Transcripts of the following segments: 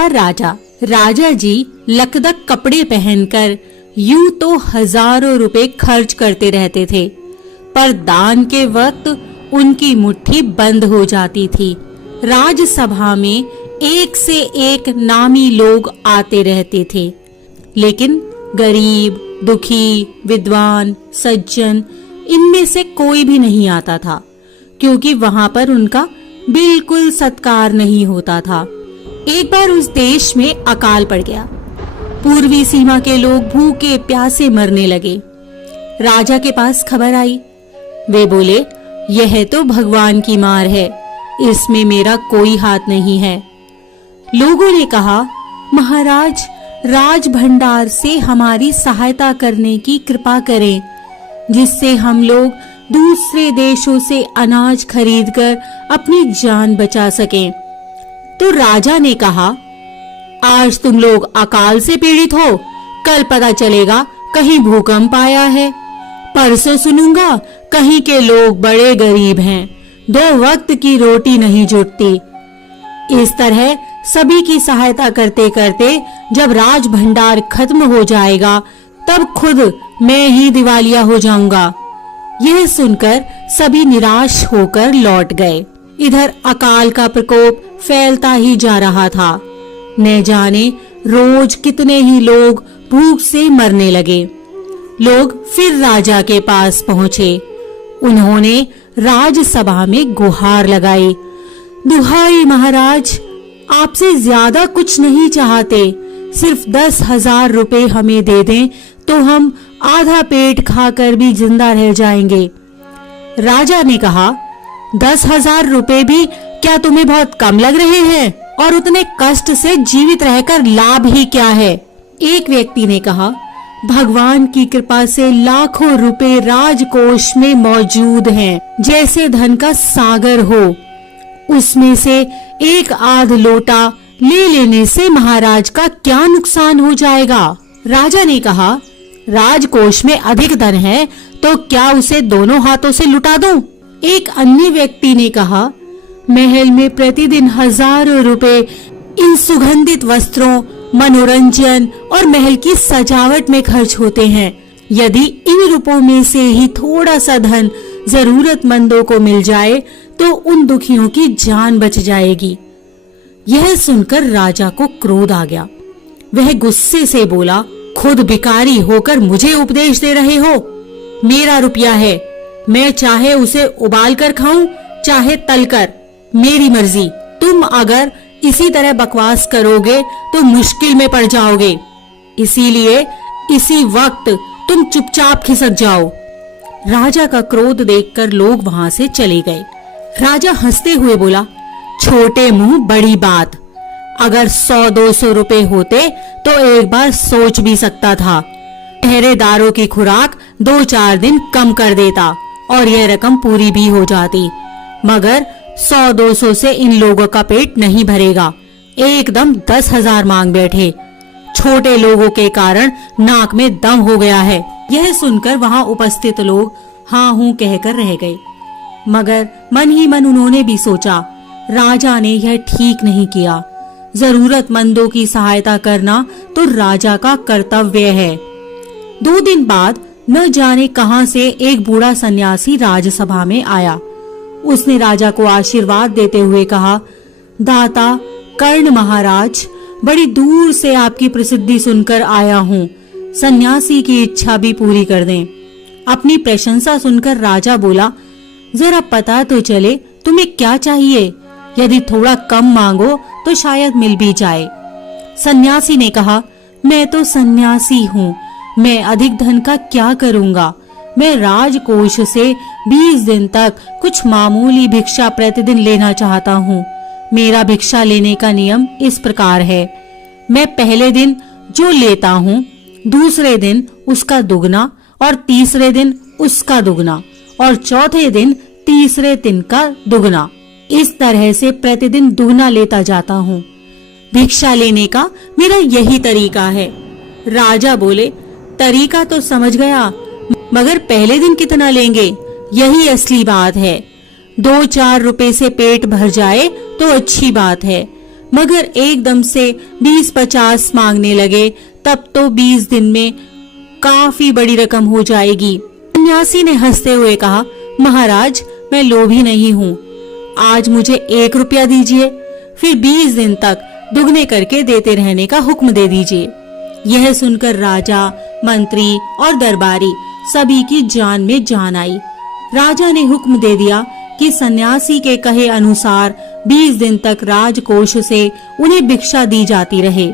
था राजा। राजा जी लकदक कपड़े पहनकर यूं तो हजारों रुपए खर्च करते रहते थे, पर दान के वक्त उनकी मुट्ठी बंद हो जाती थी। राजसभा में एक से एक नामी लोग आते रहते थे, लेकिन गरीब, दुखी, विद्वान, सज्जन इनमें से कोई भी नहीं आता था, क्योंकि वहां पर उनका बिल्कुल सत्कार नहीं होता था। एक बार उस देश में अकाल पड़ गया। पूर्वी सीमा के लोग भूखे प्यासे मरने लगे। राजा के पास खबर आई। वे बोले, यह तो भगवान की मार है, इसमें मेरा कोई हाथ नहीं है। लोगों ने कहा, महाराज, राज भंडार से हमारी सहायता करने की कृपा करें, जिससे हम लोग दूसरे देशों से अनाज खरीदकर अपनी जान बचा सकें। तो राजा ने कहा, आज तुम लोग अकाल से पीड़ित हो, कल पता चलेगा कहीं भूकंप आया है, परसों सुनूंगा कहीं के लोग बड़े गरीब हैं, 2 वक्त की रोटी नहीं जुटती। इस तरह सभी की सहायता करते करते जब राज भंडार खत्म हो जाएगा, तब खुद मैं ही दिवालिया हो जाऊंगा। यह सुनकर सभी निराश होकर लौट गए। इधर अकाल का प्रकोप फैलता ही जा रहा था। न जाने रोज कितने ही लोग भूख से मरने लगे। लोग फिर राजा के पास पहुंचे। उन्होंने राजसभा में गुहार लगाई, दुहाई महाराज, आपसे ज्यादा कुछ नहीं चाहते, सिर्फ 10,000 रुपए हमें दे दें तो हम आधा पेट खाकर भी जिंदा रह जाएंगे। राजा ने कहा, 10,000 रुपए भी क्या तुम्हें बहुत कम लग रहे हैं? और उतने कष्ट से जीवित रहकर लाभ ही क्या है? एक व्यक्ति ने कहा, भगवान की कृपा से लाखों रुपए राजकोष में मौजूद हैं, जैसे धन का सागर हो। उसमें से एक आध लोटा ले लेने से महाराज का क्या नुकसान हो जाएगा? राजा ने कहा, राजकोष में अधिक धन है तो क्या उसे दोनों हाथों से लुटा दूं? एक अन्य व्यक्ति ने कहा, महल में प्रतिदिन हजारों रुपए इन सुगंधित वस्त्रों, मनोरंजन और महल की सजावट में खर्च होते हैं। यदि इन रुपयों में से ही थोड़ा सा धन जरूरतमंदों को मिल जाए तो उन दुखियों की जान बच जाएगी। यह सुनकर राजा को क्रोध आ गया। वह गुस्से से बोला, खुद भिखारी होकर मुझे उपदेश दे रहे हो? मेरा रुपया है, मैं चाहे उसे उबाल कर खाऊं चाहे तल कर, मेरी मर्जी। तुम अगर इसी तरह बकवास करोगे तो मुश्किल में पड़ जाओगे, इसीलिए इसी वक्त तुम चुपचाप खिसक जाओ। राजा का क्रोध देखकर लोग वहां से चले गए। राजा हंसते हुए बोला, छोटे मुंह बड़ी बात, अगर 100-200 रुपए होते तो एक बार सोच भी सकता था। पहरेदारों की खुराक 2-4 दिन कम कर देता और यह रकम पूरी भी हो जाती, मगर 100-200 से इन लोगों का पेट नहीं भरेगा। एकदम 10,000 मांग बैठे। छोटे लोगों के कारण नाक में दम हो गया है। यह सुनकर वहां उपस्थित लोग हाँ हूं कहकर रह गए, मगर मन ही मन उन्होंने भी सोचा, राजा ने यह ठीक नहीं किया। जरूरतमंदों की सहायता करना तो राजा का कर्तव्य है। 2 दिन बाद न जाने कहां से एक बूढ़ा सन्यासी राजसभा में आया। उसने राजा को आशीर्वाद देते हुए कहा, दाता कर्ण महाराज, बड़ी दूर से आपकी प्रसिद्धि सुनकर आया हूँ, सन्यासी की इच्छा भी पूरी कर दें। अपनी प्रशंसा सुनकर राजा बोला, जरा पता तो चले तुम्हें क्या चाहिए, यदि थोड़ा कम मांगो तो शायद मिल भी जाए। सन्यासी ने कहा, मैं तो सन्यासी हूँ, मैं अधिक धन का क्या करूँगा? मैं राजकोष से 20 दिन तक कुछ मामूली भिक्षा प्रतिदिन लेना चाहता हूँ। मेरा भिक्षा लेने का नियम इस प्रकार है, मैं पहले दिन जो लेता हूँ, दूसरे दिन उसका दुगना और तीसरे दिन उसका दुगना और चौथे दिन तीसरे दिन का दुगना। इस तरह से प्रतिदिन दुगना लेता जाता हूँ। भिक्षा लेने का मेरा यही तरीका है। राजा बोले, तरीका तो समझ गया, मगर पहले दिन कितना लेंगे, यही असली बात है। 2-4 रुपए से पेट भर जाए तो अच्छी बात है, मगर एकदम से 20-50 मांगने लगे, तब तो 20 दिन में काफी बड़ी रकम हो जाएगी। सन्यासी ने हंसते हुए कहा, महाराज मैं लोभी नहीं हूँ, आज मुझे 1 रुपया दीजिए, फिर 20 दिन तक दुगने करके देते रहने का हुक्म दे दीजिए। यह सुनकर राजा, मंत्री और दरबारी सभी की जान में जान आई। राजा ने हुक्म दे दिया कि सन्यासी के कहे अनुसार 20 दिन तक राजकोष से उन्हें भिक्षा दी जाती रहे।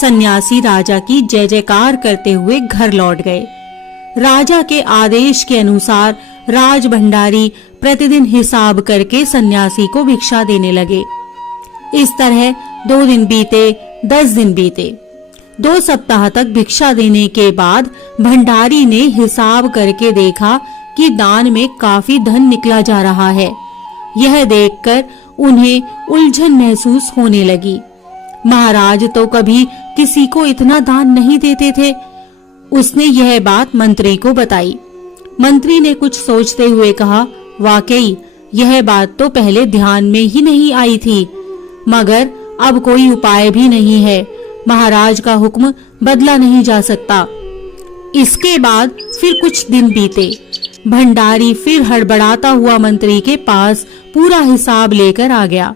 सन्यासी राजा की जय जयकार करते हुए घर लौट गए। राजा के आदेश के अनुसार राज भंडारी प्रतिदिन हिसाब करके सन्यासी को भिक्षा देने लगे। इस तरह 2 दिन बीते, 10 दिन बीते। 2 सप्ताह तक भिक्षा देने के बाद भंडारी ने हिसाब करके देखा कि दान में काफी धन निकला जा रहा है। यह देखकर उन्हें उलझन महसूस होने लगी। महाराज तो कभी किसी को इतना दान नहीं देते थे। उसने यह बात मंत्री को बताई। मंत्री ने कुछ सोचते हुए कहा, वाकई यह बात तो पहले ध्यान में ही नहीं आई थी, मगर अब कोई उपाय भी नहीं है। महाराज का हुक्म बदला नहीं जा सकता। इसके बाद फिर कुछ दिन बीते। भंडारी फिर हड़बड़ाता हुआ मंत्री के पास पूरा हिसाब लेकर आ गया।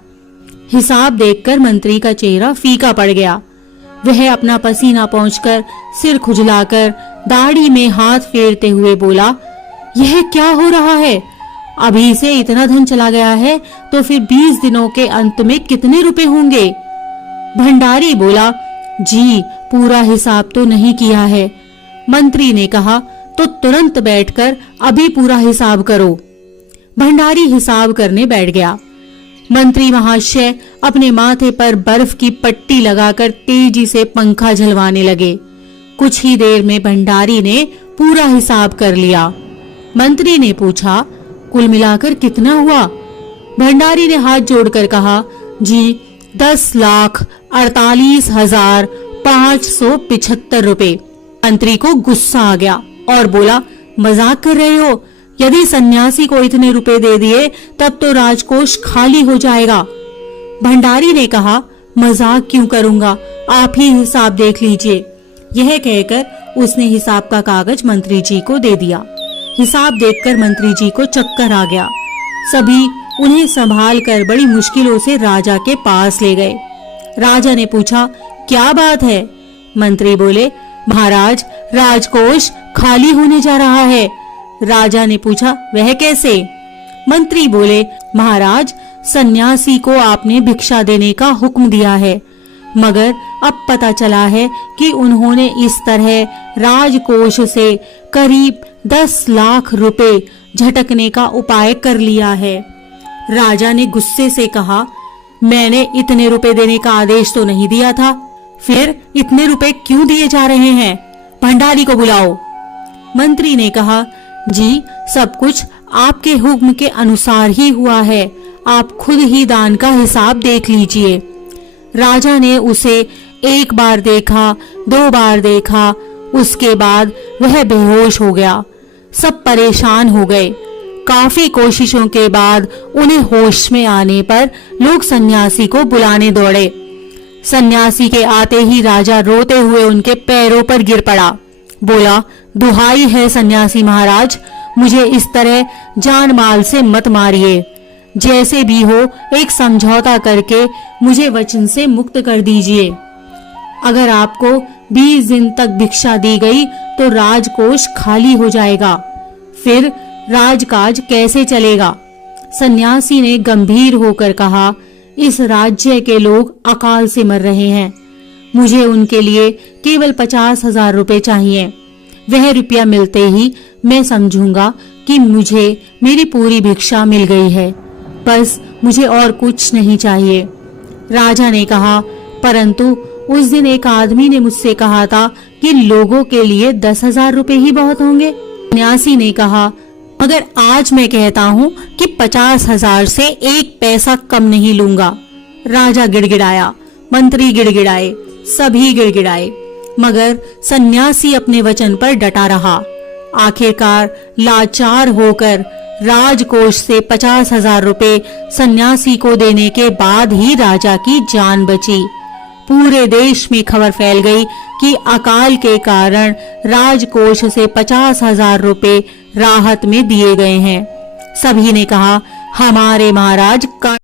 हिसाब देखकर मंत्री का चेहरा फीका पड़ गया। वह अपना पसीना पोंछकर, सिर खुजलाकर, दाढ़ी में हाथ फेरते हुए बोला, यह क्या हो रहा है? अभी से इतना धन चला गया है तो फिर 20 दिनों के अंत में कितने रुपए होंगे? भंडारी बोला, जी पूरा हिसाब तो नहीं किया है। मंत्री ने कहा, तो तुरंत बैठकर अभी पूरा हिसाब करो। भंडारी हिसाब करने बैठ गया। मंत्री महाशय अपने माथे पर बर्फ की पट्टी लगाकर तेजी से पंखा झलवाने लगे। कुछ ही देर में भंडारी ने पूरा हिसाब कर लिया। मंत्री ने पूछा, कुल मिलाकर कितना हुआ? भंडारी ने हाथ जोड़कर कहा, जी 10,48,575 रुपए। मंत्री को गुस्सा आ गया और बोला, मजाक कर रहे हो? यदि सन्यासी को इतने रुपए दे दिए तब तो राजकोष खाली हो जाएगा। भंडारी ने कहा, मजाक क्यों करूंगा, आप ही हिसाब देख लीजिए। यह कहकर उसने हिसाब का कागज मंत्री जी को दे दिया। हिसाब देखकर मंत्री जी को चक्कर आ गया। सभी उन्हें संभाल कर बड़ी मुश्किलों से राजा के पास ले गए। राजा ने पूछा, क्या बात है? मंत्री बोले, महाराज राजकोष खाली होने जा रहा है। राजा ने पूछा, वह कैसे? मंत्री बोले, महाराज सन्यासी को आपने भिक्षा देने का हुक्म दिया है, मगर अब पता चला है कि उन्होंने इस तरह राजकोष से करीब 10 लाख रुपए झटकने का उपाय कर लिया है। राजा ने गुस्से से कहा, मैंने इतने रुपए देने का आदेश तो नहीं दिया था, फिर इतने रुपए क्यों दिए जा रहे हैं? भंडारी को बुलाओ। मंत्री ने कहा, जी सब कुछ आपके हुक्म के अनुसार ही हुआ है, आप खुद ही दान का हिसाब देख लीजिए। राजा ने उसे 1 बार देखा, 2 बार देखा, उसके बाद वह बेहोश हो गया। सब परेशान हो गए। काफी कोशिशों के बाद उन्हें होश में आने पर लोग सन्यासी को बुलाने दौड़े। सन्यासी के आते ही राजा रोते हुए उनके पैरों पर गिर पड़ा। बोला, दुहाई है सन्यासी महाराज, मुझे इस तरह जान माल से मत मारिए। जैसे भी हो एक समझौता करके मुझे वचन से मुक्त कर दीजिए। अगर आपको 20 दिन तक भिक्षा दी गई तो राजकोष खाली हो जाएगा, फिर राजकाज कैसे चलेगा? सन्यासी ने गंभीर होकर कहा, इस राज्य के लोग अकाल से मर रहे हैं, मुझे उनके लिए केवल 50,000 रुपए चाहिए। वह रुपया मिलते ही मैं समझूंगा कि मुझे मेरी पूरी भिक्षा मिल गई है, बस मुझे और कुछ नहीं चाहिए। राजा ने कहा, परंतु उस दिन एक आदमी ने मुझसे कहा था कि लोगों के लिए 10,000 रुपए ही बहुत होंगे। सन्यासी ने कहा, मगर आज मैं कहता हूँ कि 50,000 से 1 पैसा कम नहीं लूंगा। राजा गिड़गिड़ाया, मंत्री गिड़गिड़ाए, सभी गिड़गिड़ाए, मगर सन्यासी अपने वचन पर डटा रहा। आखिरकार लाचार होकर राजकोष से 50,000 रुपए सन्यासी को देने के बाद ही राजा की जान बची। पूरे देश में खबर फैल गई कि अकाल के कारण राजकोष से 50,000 रुपए राहत में दिए गए हैं। सभी ने कहा, हमारे महाराज का